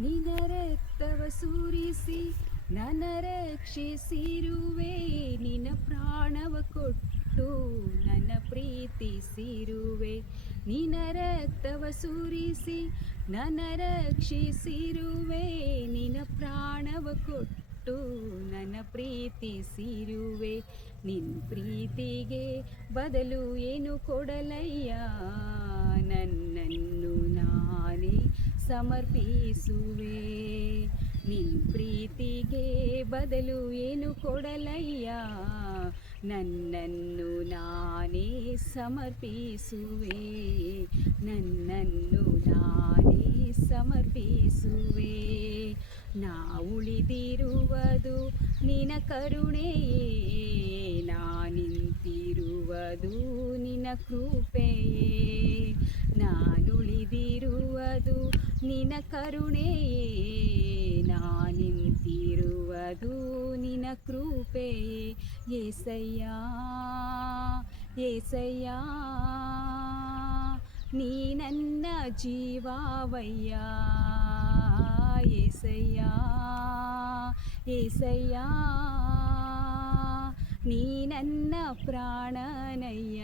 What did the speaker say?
ನಿನ ರಕ್ತವ ಸುರಿಸಿ ನನ್ನ ರಕ್ಷಿಸಿರುವೆ, ನಿನ್ನ ಪ್ರಾಣವ ಕೊಟ್ಟು ನನ್ನ ಪ್ರೀತಿಸಿರುವೆ. ನಿನ ರಕ್ತವ ಸುರಿಸಿ ನನ್ನ ರಕ್ಷಿಸಿರುವೆ, ನಿನ್ನ ಪ್ರಾಣವ ಕೊಟ್ಟು ನನ್ನ ಪ್ರೀತಿಸಿರುವೆ. ನಿನ್ನ ಪ್ರೀತಿಗೆ ಬದಲು ಏನು ಕೊಡಲಯ್ಯ, ನನ್ನನ್ನು ನಾನೇ ಸಮರ್ಪಿಸುವೆ. ನಿನ್ನ ಪ್ರೀತಿಗೆ ಬದಲು ಏನು ಕೊಡಲಯ್ಯ, ನನ್ನನ್ನು ನಾನೇ ಸಮರ್ಪಿಸುವೆ. ನನ್ನನ್ನು ನಾನೇ ಸಮರ್ಪಿಸುವೆ. ನಾ ಉಳಿದಿರುವುದು ನಿನ್ನ ಕರುಣೆಯೇ, ನಾ ನಿಂತಿರುವುದು ನಿನ್ನ ಕೃಪೆಯೇ. ನಾನುಳಿದಿರುವುದು ನಿನ್ನ ಕರುಣೆಯೇ, ನಾ ನಿಂತಿರುವುದು ನಿನ್ನ ಕೃಪೆಯೇ. ಏಸಯ್ಯ ಏಸಯ್ಯ, ನೀ ನನ್ನ ಜೀವವಯ್ಯ. ಏಸಯ್ಯ ಏಸಯ್ಯ, ನೀ ನನ್ನ ಪ್ರಾಣನಯ್ಯ.